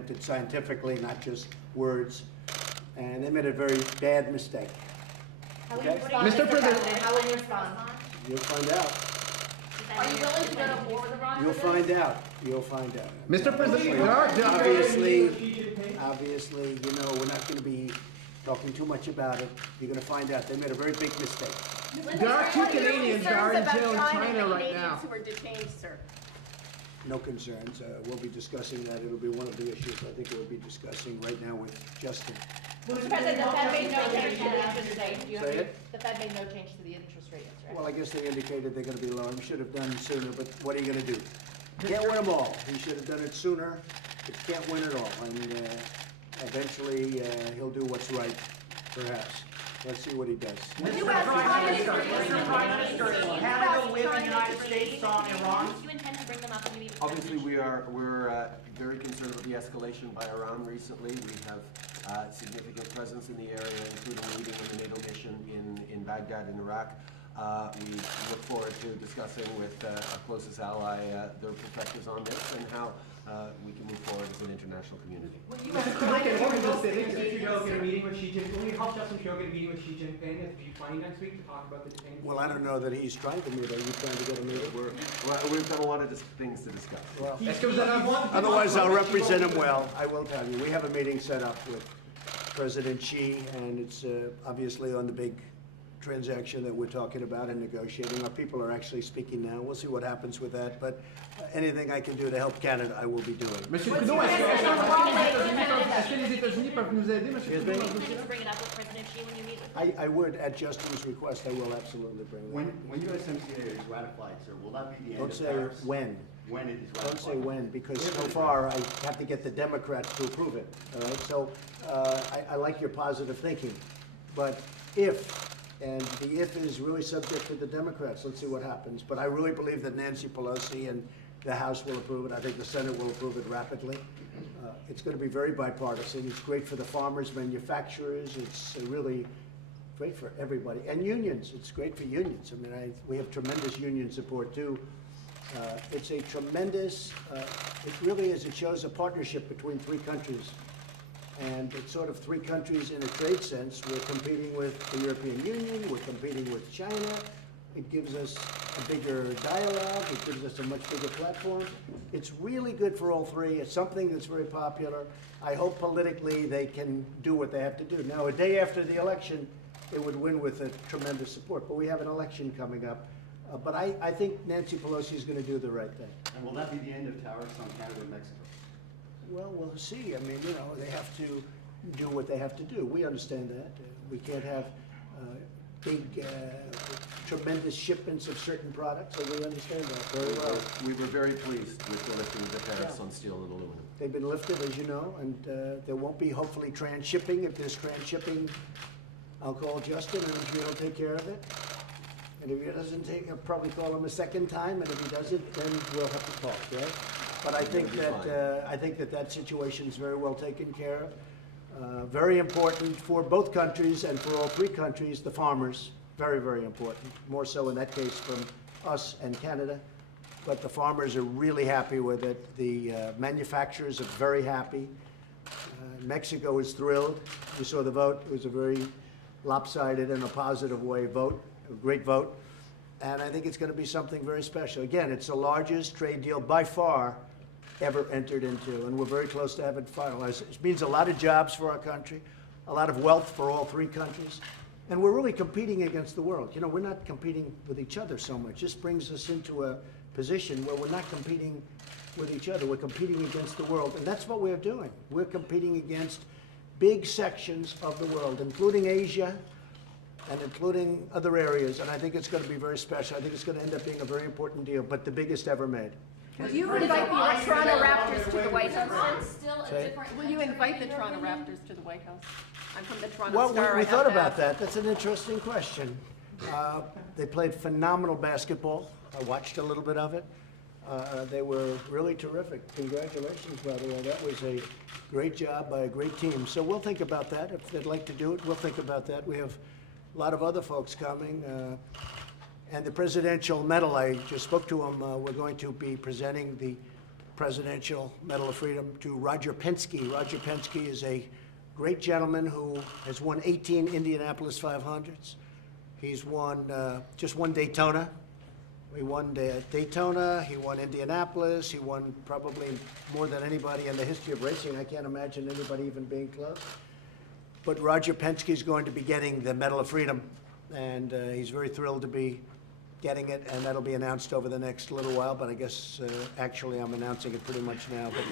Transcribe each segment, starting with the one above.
documented scientifically, not just words. And they made a very bad mistake. How will you Okay. respond, Mr. President, How will you respond? You'll find out. Are you willing to go to war with Iran? You'll find out. You'll find out. Mr. President, Obviously, you know, we're not going to be talking too much about it. You're going to find out. They made a very big mistake. there are two Canadians that are in jail in China right Canadians now. who were detained, sir. No concerns. We'll be discussing that. It'll be one of the issues I think we'll be discussing right now with Justin. Mr. President, the Fed made no change to the interest rate. Do you Say agree? it? The Fed made no change to the interest rate, right? Well, I guess they indicated they're going to be lower. We should have done sooner, but what are you going to do? Can't win them all. He should have done it sooner. But you can't win it all. And eventually, he'll do what's right, perhaps. Let's see what he does. You asked Prime Minister, Mr. Prime Minister, is Canada with the United States on Iran? Do you intend to bring them up when you meet with Obviously, President we're very concerned about the escalation by Iran recently. We have significant presence in the area, including leading in the NATO mission in Baghdad in Iraq. We look forward to discussing with our closest ally their perspectives on this and how we can move forward as an international community. Mr. President, what will Mr. Trudeau get a meeting with Xi Jinping? Will we help Justin Trudeau get a meeting with Xi Jinping at the G20 next week to talk about the detention? Well, I don't know that he's trying to meet. Are you trying to get a meeting? We've got a lot of things to discuss. Well, Est-ce que vous avez otherwise, I'll represent him well. I will tell you. We have a meeting set up with President Xi, and it's obviously on the big transaction that we're talking about and negotiating. Our people are actually speaking now. We'll see what happens with that. But anything I can do to help Canada, I will be doing. Monsieur Trudeau, est-ce que les États-Unis peuvent nous aider, Monsieur Yes, Trudeau? ma'am. Do you intend to bring it up with President Xi when you meet with him? I would, at Justin's request, I will absolutely bring that. When USMCA is ratified, sir, will that be the end Don't of say tariffs? when. When it is ratified? Don't say when, because so far I have to get the Democrats to approve it, all right? So I like your positive thinking. But if, and the if is really subject to the Democrats, let's see what happens. But I really believe that Nancy Pelosi and the House will approve it. I think the Senate will approve it rapidly. It's going to be very bipartisan. It's great for the farmers, manufacturers. It's really great for everybody. And unions, it's great for unions. I mean, we have tremendous union support too. It's a tremendous, it really is, it shows a partnership between three countries. And it's sort of three countries in a trade sense. We're competing with the European Union, we're competing with China. It gives us a bigger dialogue, it gives us a much bigger platform. It's really good for all three. It's something that's very popular. I hope politically they can do what they have to do. Now, a day after the election, it would win with a tremendous support, but we have an election coming up. But I think Nancy Pelosi is going to do the right thing. And will that be the end of tariffs on Canada and Mexico? Well, we'll see. I mean, you know, they have to do what they have to do. We understand that. We can't have big, tremendous shipments of certain products, so we understand that very well. We were very pleased with the lifting of the tariffs on steel and aluminum. They've been lifted, as you know, and there won't be, hopefully, transshipping. If there's transshipping, I'll call Justin, and I'm sure he'll take care of it. And if he doesn't take, I'll probably call him a second time, and if he doesn't, then we'll have to talk, right? But I think that that situation is very well taken care of. Very important for both countries and for all three countries, the farmers, very, very important. More so in that case from us and Canada. But the farmers are really happy with it. The manufacturers are very happy. Mexico is thrilled. We saw the vote. It was a very lopsided in a positive way vote, a great vote. And I think it's going to be something very special. Again, it's the largest trade deal by far ever entered into, and we're very close to having it finalized. It means a lot of jobs for our country, a lot of wealth for all three countries, and we're really competing against the world. You know, we're not competing with each other so much. This brings us into a position where we're not competing with each other. We're competing against the world, and that's what we're doing. We're competing against big sections of the world, including Asia and including other areas, and I think it's going to be very special. I think it's going to end up being a very important deal, but the biggest ever made. Will you invite the Toronto Raptors to the White House? Still a Say it. different. Will you invite the Toronto Raptors to the White House? I'm from the Toronto Well, Star. we I thought have to about ask. that. That's an interesting question. They played phenomenal basketball. I watched a little bit of it. They were really terrific. Congratulations, by the way. That was a great job by a great team. So we'll think about that. If they'd like to do it, we'll think about that. We have a lot of other folks coming. And the presidential medal, I just spoke to him. We're going to be presenting the Presidential Medal of Freedom to Roger Penske. Roger Penske is a great gentleman who has won 18 Indianapolis 500s. He's just won Daytona. He won Daytona, he won Indianapolis, he won probably more than anybody in the history of racing. I can't imagine anybody even being close. But Roger Penske is going to be getting the Medal of Freedom, and he's very thrilled to be getting it, and that'll be announced over the next little while, but I guess actually I'm announcing it pretty much now, but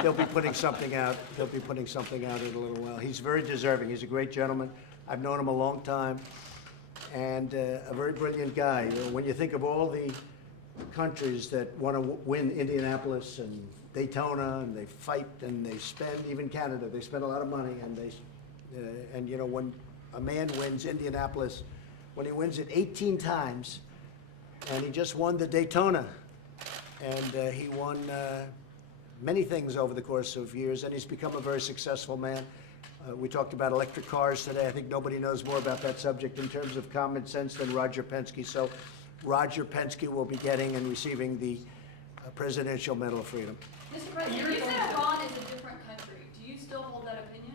they'll be putting something out. They'll be putting something out in a little while. He's very deserving. He's a great gentleman. I've known him a long time, and a very brilliant guy. When you think of all the countries that want to win Indianapolis and Daytona, and they fight and they spend, even Canada, they spend a lot of money, and you know, when a man wins Indianapolis, when he wins it 18 times, and he just won the Daytona, and he won many things over the course of years, and he's become a very successful man. We talked about electric cars today. I think nobody knows more about that subject in terms of common sense than Roger Penske. So Roger Penske will be getting and receiving the Presidential Medal of Freedom. Mr. President, you said Iran is a different country. Do you still hold that opinion?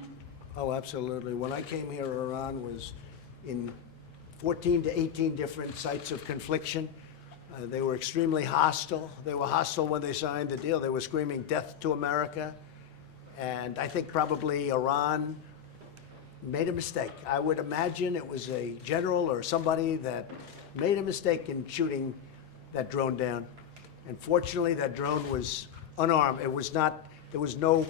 Oh, absolutely. When I came here, Iran was in 14 to 18 different sites of confliction. They were extremely hostile. They were hostile when they signed the deal. They were screaming death to America. And I think probably Iran made a mistake. I would imagine it was a general or somebody that made a mistake in shooting that drone down. And fortunately, that drone was unarmed. It was not, there was no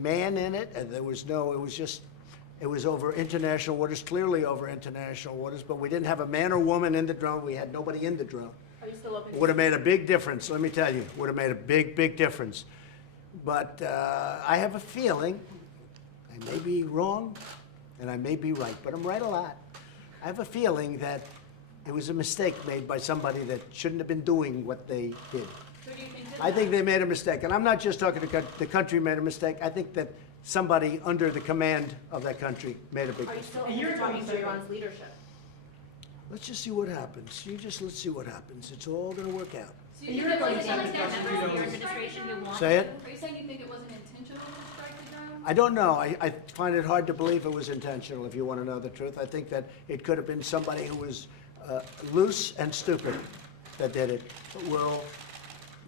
man in it, and there was no, it was over international waters, clearly over international waters, but we didn't have a man or woman in the drone. We had nobody in the drone. Are you still open? It would have made a big difference, let me tell you. Would have made a big, big difference. But I have a feeling, I may be wrong, and I may be right, but I'm right a lot. I have a feeling that it was a mistake made by somebody that shouldn't have been doing what they did. So do you think that I think they made a mistake, and I'm not just talking the country made a mistake. I think that somebody under the command of that country made a big Are you mistake. still open to talking to Iran's leadership? Let's just see what happens. Let's see what happens. It's all going to work out. So you think it wasn't intentional? Your administration who wanted Say it. Are you saying you think it wasn't intentional to strike the drone? I don't know. I find it hard to believe it was intentional, if you want to know the truth. I think that it could have been somebody who was loose and stupid that did it. But we'll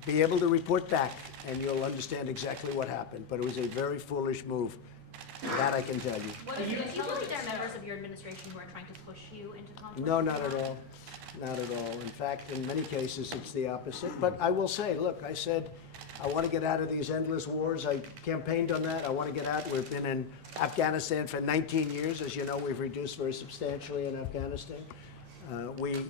be able to report back, and you'll understand exactly what happened. But it was a very foolish move. That I can tell you. Do you believe there are members of your administration who are trying to push you into conflict? No, not at all. Not at all. In fact, in many cases, it's the opposite. But I will say, look, I said, I want to get out of these endless wars. I campaigned on that. I want to get out. We've been in Afghanistan for 19 years. As you know, we've reduced very substantially in Afghanistan. We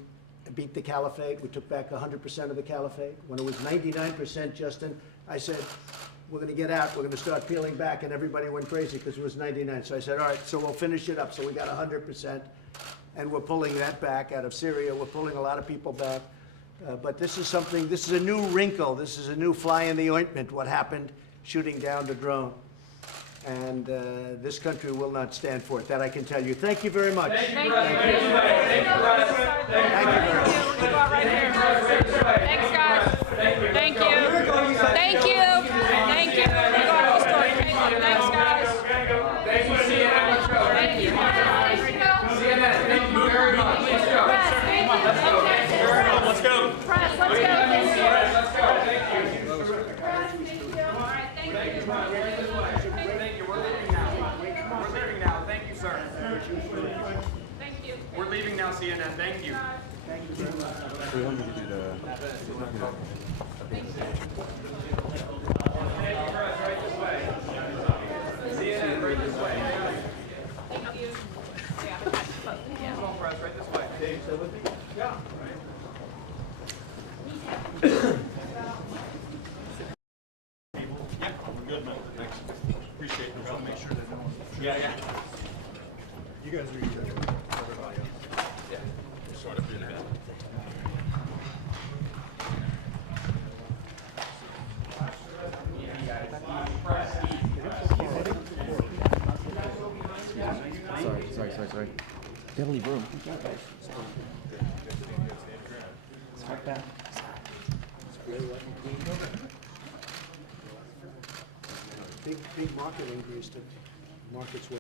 beat the caliphate. We took back 100% of the caliphate. When it was 99%, Justin, I said, we're going to get out. We're going to start peeling back. And everybody went crazy because it was 99. So I said, all right, so we'll finish it up. So we got 100%. And we're pulling that back out of Syria. We're pulling a lot of people back. But this is something, this is a new wrinkle. This is a new fly in the ointment, what happened shooting down the drone. And this country will not stand for it. That I can tell you. Thank you very much. Thank you, President. Thank you, President. Thank you very much. We'll go out right here. Thanks, guys. Thank you. Thank you. Thank you. We'll go out this door. Thanks, guys. Thank you, CNN. Let's go. Thank you. CNN, thank you very much. Let's go. Press, thank you. Thank you very much. Let's go. Press, let's go. Thank you. Let's go. Thank you. Press, thank you. All right, thank you. Thank you. Thank you. We're leaving now. We're leaving now. Thank you, sir. Thank you. We're leaving now, CNN. Thank you. Right this way. CNN, right this way. Thank you. Come on, press, right this way. Dave, still with me? Yeah. Yeah, we're good, man. Thanks. Appreciate it. I want to make sure that no one. Yeah. You guys are easy. Yeah. We're sort of in that. Sorry. You have any room? Start back. big market increase, the markets were